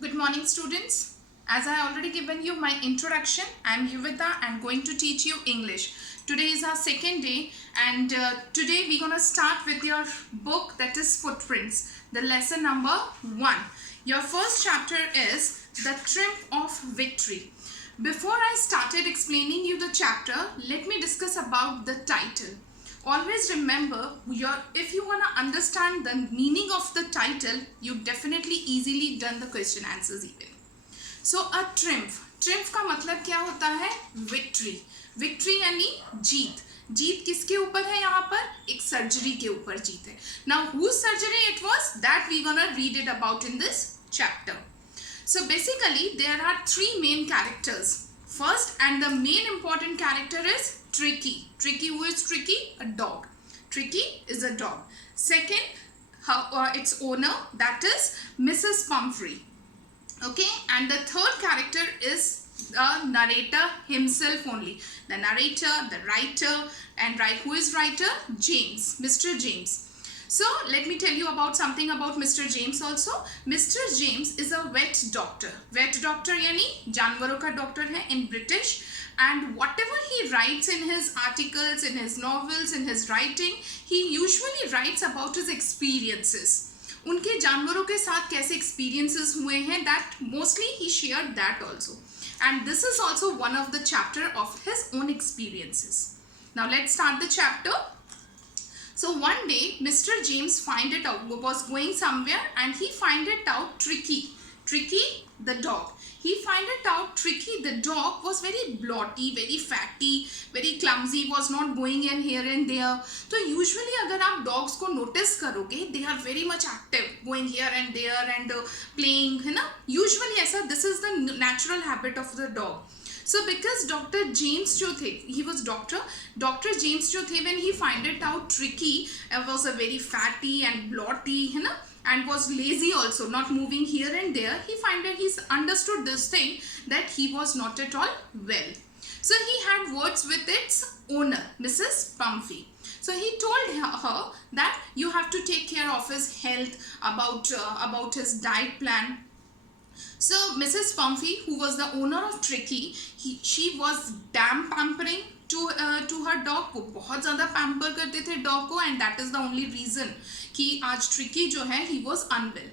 Good morning, students. As I already given you my introduction, I am Yuvita and going to teach you English. Today is our second day, and today we're going to start with your book, that is Footprints, the lesson number 1. Your first chapter is The Triumph of Victory. Before I started explaining you the chapter, let me discuss about the title. Always remember, if you want to understand the meaning of the title, you definitely easily done the question answers even. So a triumph का मतलब क्या होता है? Victory यानी जीत किसके ऊपर है? यहाँ पर एक सर्जरी के ऊपर जीत है. Now whose surgery it was? That we gonna read it about in this chapter. So basically there are three main characters. First and the main important character is Tricky. Who is Tricky? A dog. Tricky is a dog. Second, its owner, that is Mrs. Pumphrey. Okay, and the third character is the narrator himself only. The narrator, the writer, and who is writer? James, Mr. James. So let me tell you about something about Mr. James also. Mr. James is a vet doctor. Vet doctor यानी जानवरों का doctor है in British. And whatever he writes in his articles, in his novels, in his writing, he usually writes about his experiences. उनके जानवरों के साथ कैसे experiences हुए हैं, that mostly he shared that also. And this is also one of the chapter of his own experiences. Now let's start the chapter. So one day, Mr. James was going somewhere and he find it out Tricky the dog. He find it out Tricky the dog was very blotty, very fatty, very clumsy, was not going in here and there. So usually अगर आप dogs को notice करोगे, they are very much active, going here and there and playing, है ना? Usually ऐसा, this is the natural habit of the dog. So because Dr. James जो थे, he was Dr. James जो थे, when he find it out Tricky was a very fatty and blotty, है ना, and was lazy also, not moving here and there, he understood this thing that he was not at all well. So he had words with its owner, Mrs. Pumphrey. So he told her that you have to take care of his health, about his diet plan. So Mrs. Pumphrey, who was the owner of Tricky, she was damn pampering to her dog. वो बहुत ज़्यादा pamper करते थे dog को, and that is the only reason कि आज Tricky जो है, he was unwell.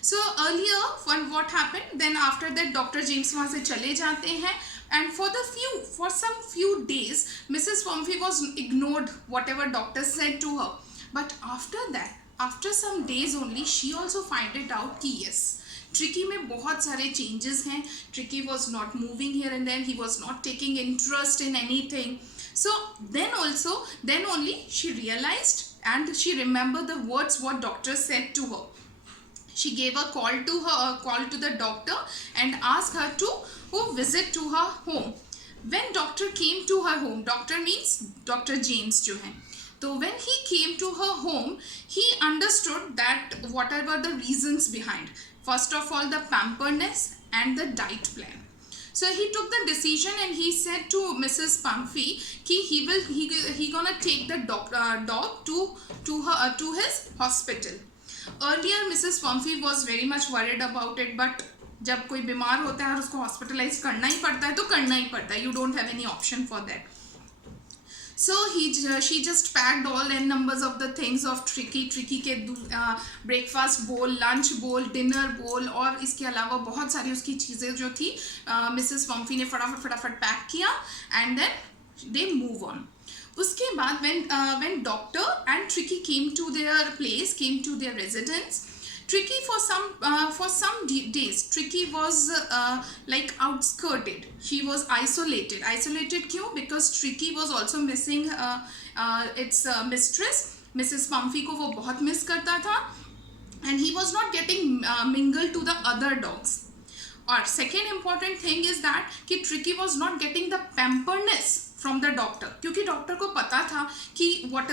So earlier, what happened? Then after that, Dr. James वहाँ से चले जाते हैं, and for some few days, Mrs. Pumphrey was ignored whatever doctor said to her. But after that, after some days only, she also find it out कि yes, Tricky में बहुत सारे changes हैं. Tricky was not moving here and then, he was not taking interest in anything. So then only she realized and she remembered the words what doctor said to her. She gave a call to the doctor and asked her to visit to her home. When doctor came to her home, doctor means Dr. James जो है, so when he came to her home, he understood that whatever the reasons behind. First of all, the pamperness and the diet plan. So he took the decision and he said to Mrs. Pumphrey कि he gonna take the dog to his hospital. Earlier, Mrs. Pumphrey was very much worried about it, but जब कोई बीमार होता है और उसको hospitalize करना ही पड़ता है तो करना ही पड़ता है. You don't have any option for that. So she just packed all n numbers of the things of Tricky के breakfast bowl, lunch bowl, dinner bowl और इसके अलावा बहुत सारी उसकी चीज़ें जो थी Mrs. Pumphrey ने फटाफट पैक किया and then they move on. उसके बाद when doctor and Tricky came to their residence, Tricky for some days, Tricky was like outskirted. She was isolated. Isolated क्यों? Because Tricky was also missing its mistress, Mrs. Pumphrey को वो बहुत miss करता था, and he was not getting mingled to the other dogs. Or second important thing is that कि Tricky was not getting the pamperness from the doctor, क्योंकि doctor को पता था कि what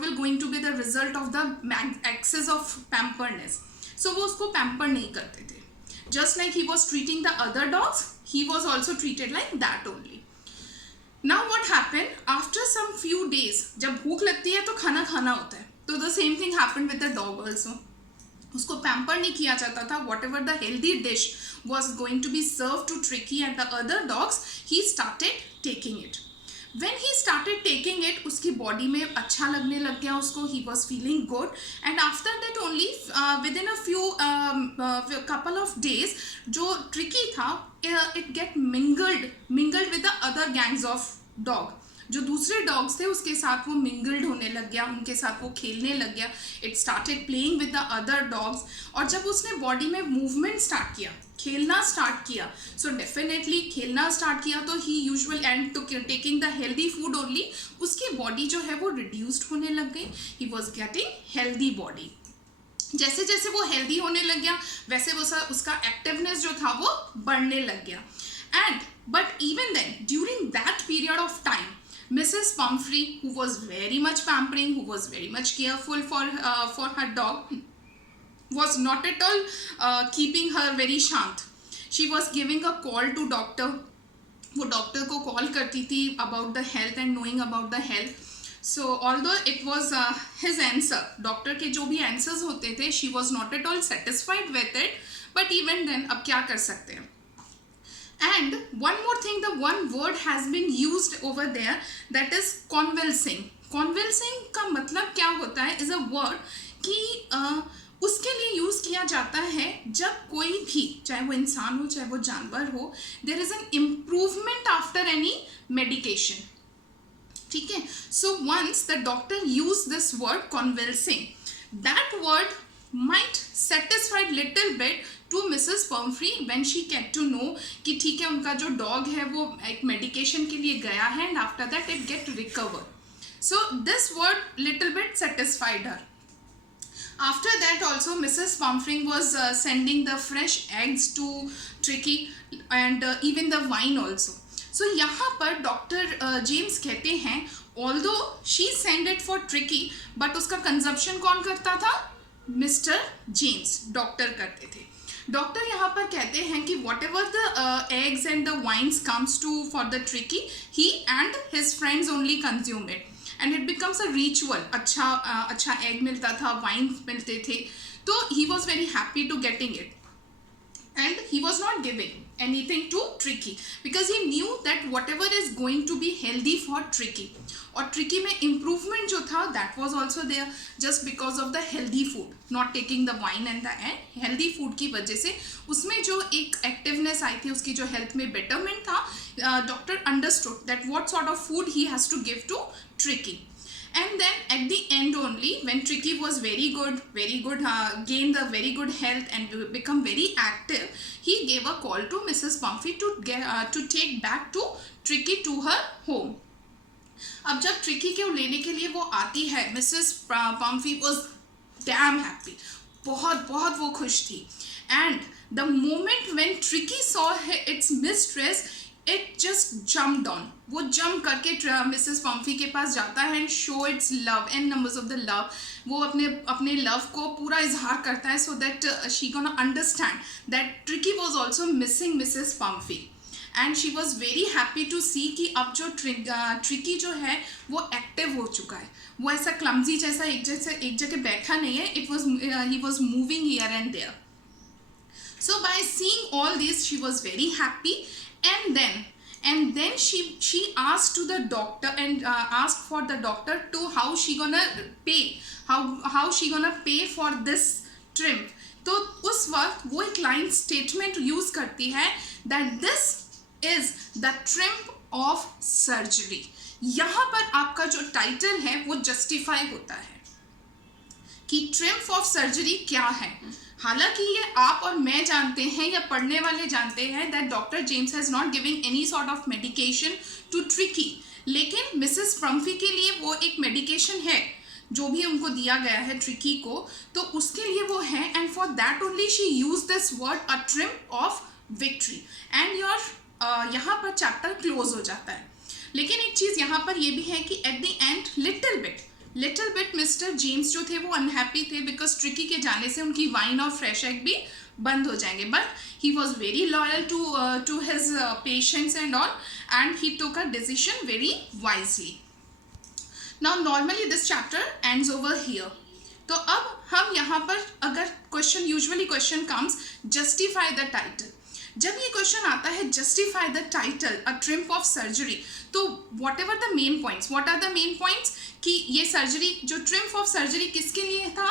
will going to be the result of the excess of pamperness. So वो उसको pamper नहीं करते थे. Just like he was treating the other dogs, he was also treated like that only. Now what happened? After some few days, जब भूख लगती है तो खाना होता है. So the same thing happened with the dog also. उसको pamper नहीं किया जाता था. Whatever the healthy dish was going to be serve to Tricki and the other dogs, he started taking it. When he started taking it, उसकी body में अच्छा लगने लग गया उसको. He was feeling good, and after that only within a few couple of days, जो tricky था, it get mingled with the other gangs of dog. जो दूसरे डॉग्स थे उसके साथ वो मिंगल्ड होने लग गया, उनके साथ वो खेलने लग गया. It started playing with the other dogs. और जब उसने बॉडी में मूवमेंट स्टार्ट किया, खेलना स्टार्ट किया, सो डेफिनेटली खेलना स्टार्ट किया तो he usual and to taking the healthy food only, उसकी बॉडी जो है वो रिड्यूस्ड होने लग गई. He was getting healthy body. जैसे जैसे वो हेल्दी होने लग गया वैसे वो उसका एक्टिवनेस जो था वो बढ़ने लग गया. And but even then during that period of time, Mrs. Pumphrey, who was very much pampering, who was very much careful for her dog, was not at all keeping her very shant. She was giving a call to doctor. वो doctor को call करती थी about the health and knowing about the health. So although it was his answer, doctor के जो भी answers होते थे, she was not at all satisfied with it. But even then, अब क्या कर सकते हैं. And one more thing, the one word has been used over there, that is convulsing. Convulsing का मतलब क्या होता है, is a word कि उसके लिए यूज़ किया जाता है जब कोई भी, चाहे वो इंसान हो चाहे वो जानवर हो, there is an improvement after any medication. ठीक है. So once the doctor used this word convulsing, that word might satisfy little bit to Mrs. Pumphrey when she get to know कि ठीक है उनका जो डॉग है वो एक मेडिकेशन के लिए गया है and after that it get recovered. So this word little bit satisfied her. After that also Mrs. Pumphrey was sending the fresh eggs to Tricky and even the wine also. So यहाँ पर doctor James कहते हैं although she sent it for Tricky, but उसका consumption कौन करता था, mister James doctor करते थे. डॉक्टर यहाँ पर कहते हैं कि whatever the eggs and the wines comes to for the Tricki, he and his friends only consume it and it becomes a ritual. अच्छा एग मिलता था, वाइन्स मिलते थे, तो he was very happy to getting it. And he was not giving anything to Tricky because he knew that whatever is going to be healthy for Tricky. और Tricky में improvement जो था that was also there just because of the healthy food, not taking the wine and the healthy food की वजह से उसमें जो एक activeness आई थी, उसकी जो health में betterment था, doctor understood that what sort of food he has to give to Tricky. And then at the end only, when Tricky was very good, gained the very good health and become very active, he gave a call to Mrs. Pumphrey to take back to Tricky to her home. अब जब Tricky को लेने के लिए वो आती है, Mrs. Pumphrey was damn happy. बहुत वो खुश थी. And the moment when Tricky saw its mistress, it just jumped on. वो जंप करके मिसेस पम्फी के पास जाता है and show its love and numbers of the love. वो अपने लव को पूरा इजहार करता है so that she gonna understand that Tricki was also missing Mrs Pumphrey. And she was very happy to see कि अब जो ट्रिकी जो है वो एक्टिव हो चुका है. वो ऐसा क्लमजी जैसा एक जगह बैठा नहीं है. He was moving here and there. So by seeing all this she was very happy. And then she asked to the doctor and asked for the doctor to how she gonna pay for this trim. तो उस वक्त वो एक line statement use करती है that this is the trim of surgery. यहाँ पर आपका जो टाइटल है वो जस्टिफाई होता है कि ट्रिम ऑफ सर्जरी क्या है. हालांकि ये आप और मैं जानते हैं या पढ़ने वाले जानते हैं that doctor James has not giving any sort of medication to Tricki, लेकिन मिसेस पम्फी के लिए वो एक मेडिकेशन है जो भी उनको दिया गया है ट्रिकी को, तो उसके लिए वो है. And for that only she use this word a trim of victory. And your यहाँ पर चैप्टर क्लोज हो जाता है. लेकिन एक चीज़ यहाँ पर ये भी है कि at the end little bit mister James जो थे वो अनहैप्पी थे बिकॉज ट्रिकी के जाने से उनकी वाइन और फ्रेश एग भी बंद हो जाएंगे. But he was very loyal to his patients and all and he took a decision very wisely. Now normally this chapter ends over here. तो अब हम यहाँ पर अगर question comes justify the title, जब ये क्वेश्चन आता है justify the title a triumph of surgery, तो whatever the main points, what are the main points कि ये सर्जरी जो ट्रिम्प ऑफ सर्जरी किसके लिए था,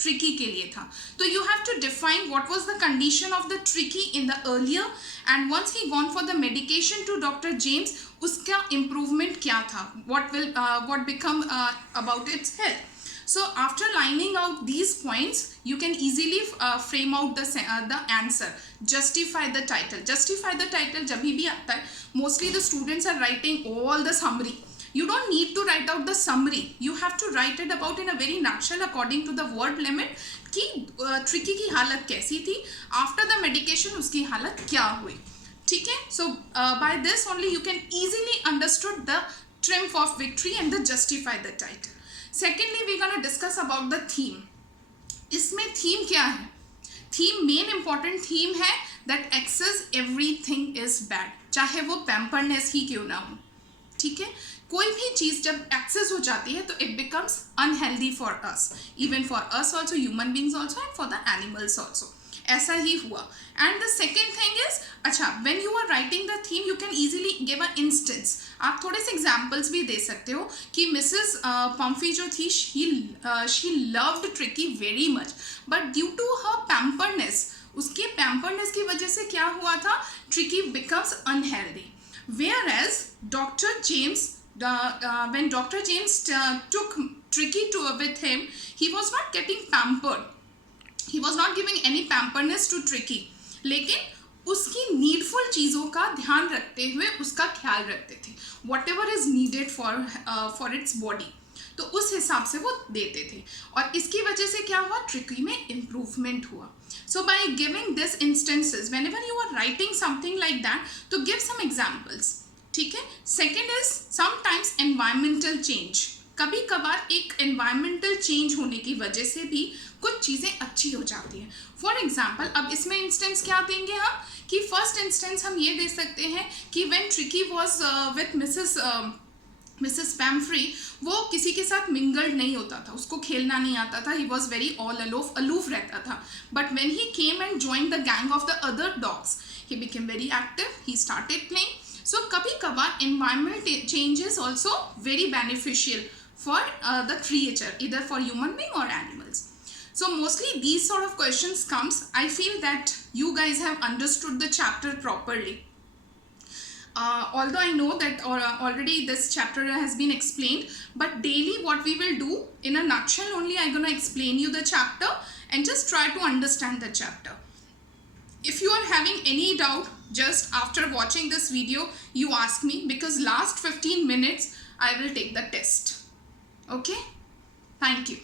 ट्रिकी के लिए था. तो you have to define what was the condition of the Tricki in the earlier and once he gone for the medication to doctor James, उसका इम्प्रूवमेंट क्या था, what become about its health. So after lining out these points, you can easily frame out the answer. Justify the title. Justify the title जब भी आता है, mostly the students are writing all the summary. You don't need to write out the summary. You have to write it about in a very nutshell according to the word limit कि tricky की हालत कैसी थी, after the medication उसकी हालत क्या हुई. ठीक है. So by this only you can easily understood the triumph of victory and the justify the title. Secondly, we're gonna discuss about the theme. इसमें थीम क्या है? थीम, मेन इंपॉर्टेंट थीम है that excess everything is bad, चाहे वो पैम्परनेस ही क्यों ना हो. ठीक है. कोई भी चीज़ जब एक्सेस हो जाती है तो it becomes unhealthy for us, even for us also, human beings also and for the animals also. ऐसा ही हुआ. And the second thing is, अच्छा, when you are writing the theme you can easily give a instance. आप थोड़े से examples भी दे सकते हो कि मिसेस पम्फी जो थी, she loved Tricki very much, but due to her pamperness, उसके पैम्परनेस की वजह से क्या हुआ था, Tricki becomes unhealthy. Whereas Dr. James, when Dr. James took Tricky with him, he was not getting pampered. He was not giving any pamperness to Tricky. लेकिन उसकी needful चीज़ों का ध्यान रखते हुए उसका ख्याल रखते थे. Whatever is needed for its body. तो उस हिसाब से वो देते थे और इसकी वजह से क्या हुआ, ट्रिकी में इम्प्रूवमेंट हुआ. So by giving this instances, whenever you are writing something like that, to give some examples. ठीक है. Second is sometimes environmental change. कभी कभार एक environmental change होने की वजह से भी कुछ चीज़ें अच्छी हो जाती हैं. For example, अब इसमें instance क्या देंगे हम कि first instance हम ये दे सकते हैं कि when Tricky was with Mrs Pomfrey, वो किसी के साथ मिंगल्ड नहीं होता था, उसको खेलना नहीं आता था, he was very all aloof रहता था. But when he came and join the gang of the other dogs, he became very active, he started playing. So कभी कभार environment change is also very beneficial for the creature, इधर for human being और animals. So mostly these sort of questions comes. I feel that you guys have understood the chapter properly. Although I know that already this chapter has been explained, but daily what we will do in a nutshell only, I'm gonna explain you the chapter and just try to understand the chapter. If you are having any doubt, just after watching this video you ask me, because last 15 minutes I will take the test. Okay, thank you.